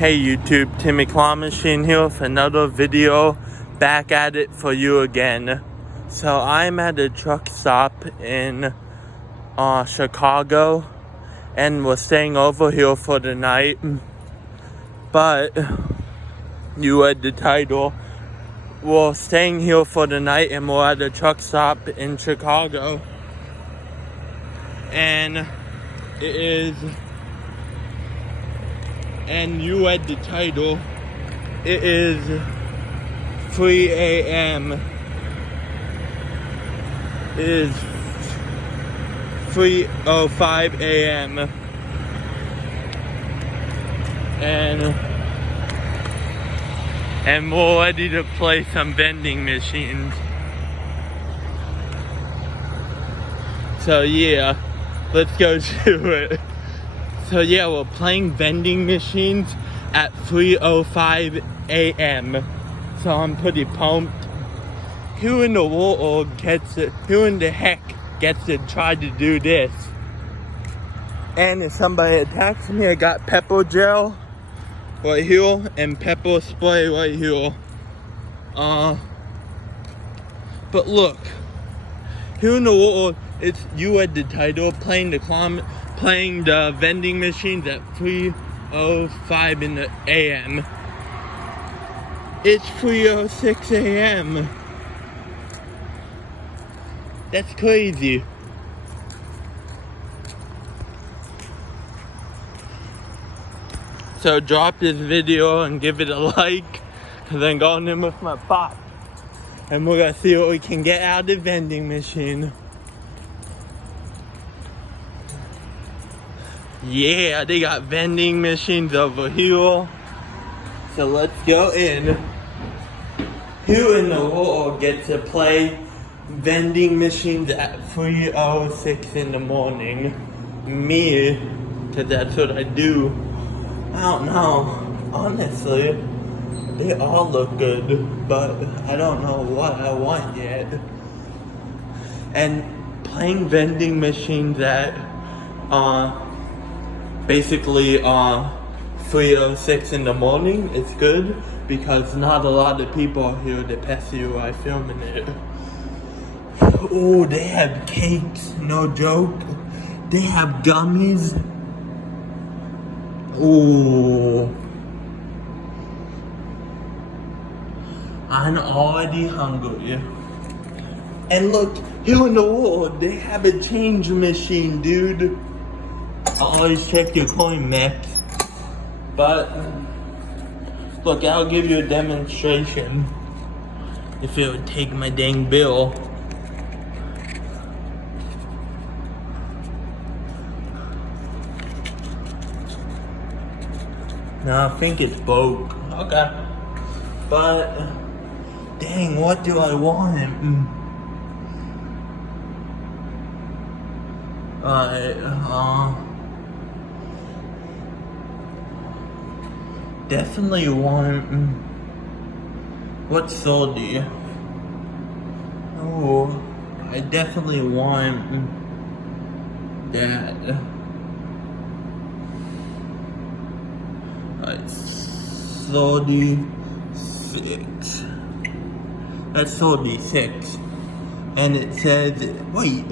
Hey YouTube, Timmy Claw Machine here with another video, back at it for you again. So I'm at a truck stop in Chicago, and we're staying over here for the night. But you read the title. We're staying here for the night and we're at a truck stop in Chicago. And you read the title, it is 3 a.m. It is 3:05 a.m. And we're ready to play some vending machines. So yeah, let's go to it. So yeah, we're playing vending machines at 3:05 a.m. So I'm pretty pumped. Who in the world gets it? Who in the heck gets to try to do this? And if somebody attacks me, I got pepper gel right here and pepper spray right here. But look, who in the world? It's you at the title, playing the vending machines at 3:05 in the a.m. It's 3:06 a.m. That's crazy. So drop this video and give it a like, cause I'm going in with my pop, and we're gonna see what we can get out of the vending machine. Yeah, they got vending machines over here. So let's go in. Who in the world gets to play vending machines at 3:06 in the morning? Me, because that's what I do. I don't know. Honestly, they all look good, but I don't know what I want yet. And playing vending machines at basically 3:06 in the morning, it's good because not a lot of people are here to pass you while filming it. Oh, they have cakes, no joke. They have gummies. Oh, I'm already hungry. And look, here in the world, they have a change machine, dude. Always check your coin max. But look, I'll give you a demonstration if it would take my dang bill. No, I think it's broke. Okay. But dang, what do I want? Definitely want, what's salty? Oh, I definitely want that. It's 36. That's 36. And it says, wait,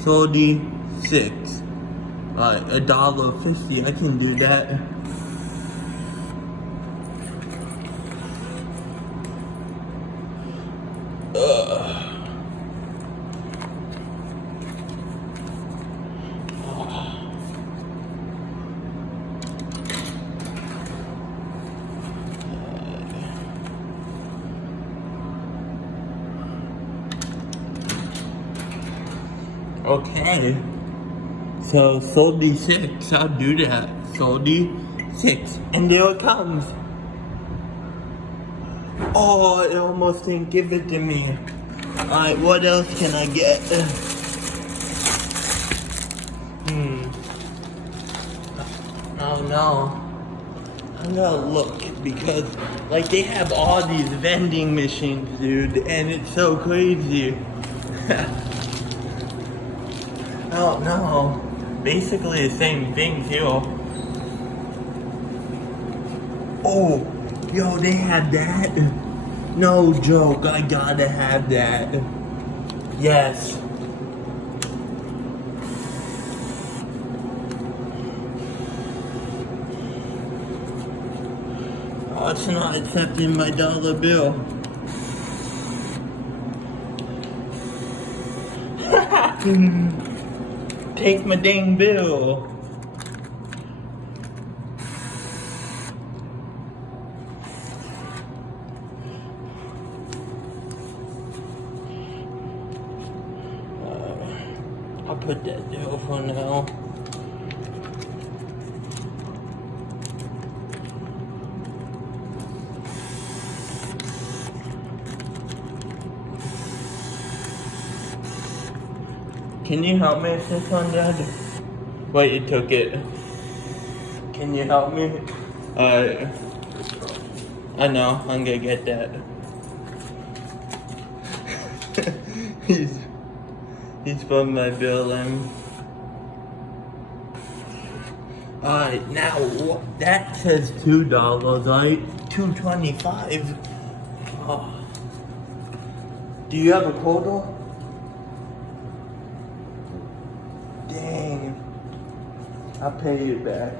36. Alright, $1.50. I can do that. Okay, so 36, I'll do that. 36, and there it comes. Oh, it almost didn't give it to me. Alright, what else can I get? Oh no. I'm gonna look, because like they have all these vending machines, dude, and it's so crazy. I don't know. Basically the same thing here. Yo, they had that. No joke, I gotta have that. Yes. Oh, it's not accepting my dollar bill. Take my dang bill. I'll put that there for now. Can you help me with this one, Dad? Wait, you took it. Can you help me? I know, I'm gonna get that. He's put my bill in. Alright, now that says $2, right? $2.25. Oh. Do you have a quota? Dang. I'll pay you back.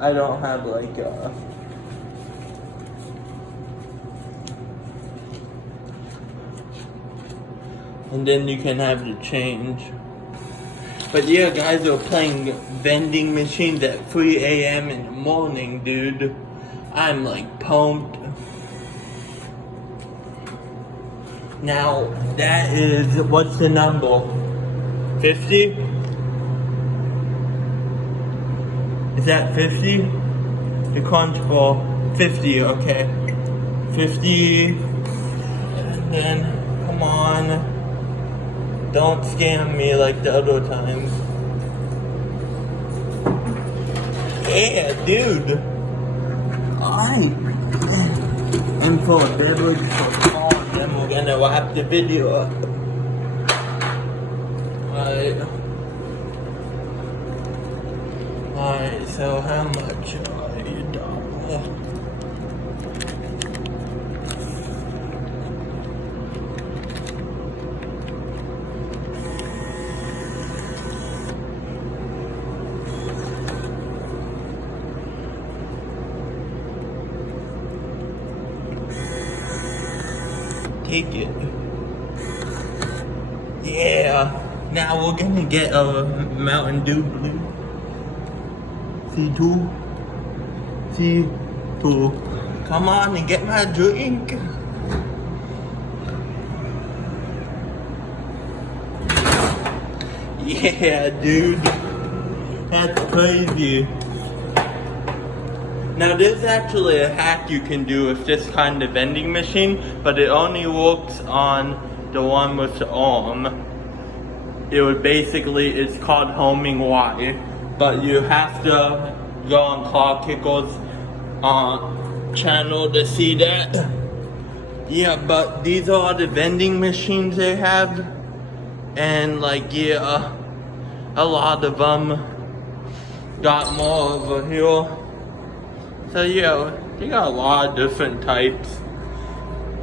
I don't have like and then you can have the change. But yeah, guys, we're playing vending machines at 3 a.m. in the morning, dude. I'm like pumped. Now, that is, what's the number? 50? Is that 50? The crunch ball. 50, okay. 50. And then, come on. Don't scam me like the other times. Yeah, dude. Alright. And for a beverage for all, then we're gonna wrap the video up. Alright, so how much are you dollar? Take it. Yeah. Now we're gonna get a Mountain Dew Blue. C2. C2. Come on and get my drink. Yeah, dude. That's crazy. Now there's actually a hack you can do with this kind of vending machine, but it only works on the one with the arm. It would basically, it's called homing Y, but you have to go on Clark Kickle's channel to see that. Yeah, but these are the vending machines they have, and like, yeah, a lot of them got more over here. So yeah, they got a lot of different types.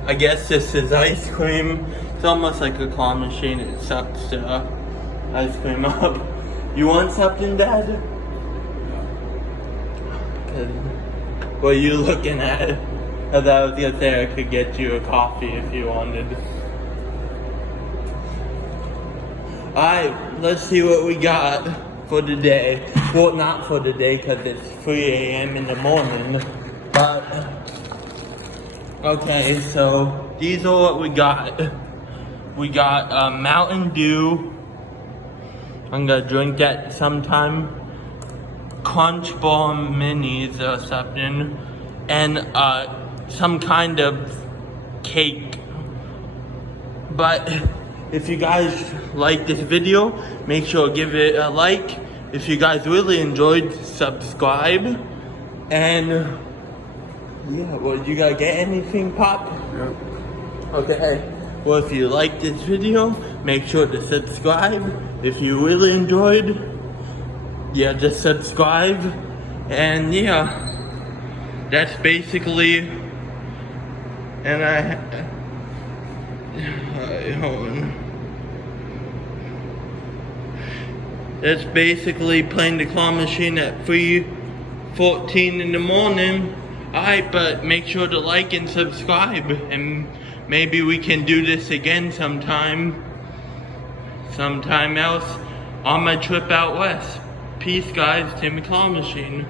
I guess this is ice cream. It's almost like a claw machine. It sucks the ice cream up. You want something, Dad? What are you looking at? As I was gonna say, I could get you a coffee if you wanted. Alright, let's see what we got for the day. Well, not for the day because it's 3 a.m. in the morning. But, okay, so these are what we got. We got Mountain Dew. I'm gonna drink that sometime. Crunch Ball Minis or something. And some kind of cake. But if you guys like this video, make sure to give it a like. If you guys really enjoyed, subscribe. And yeah, well, you gotta get anything, Pop? Yep. Okay. Well, if you like this video, make sure to subscribe. If you really enjoyed, yeah, just subscribe. And yeah, That's basically, and hold on. That's basically playing the claw machine at 3:14 in the morning. Alright, but make sure to like and subscribe, and maybe we can do this again sometime else on my trip out west. Peace, guys. Timmy Claw Machine.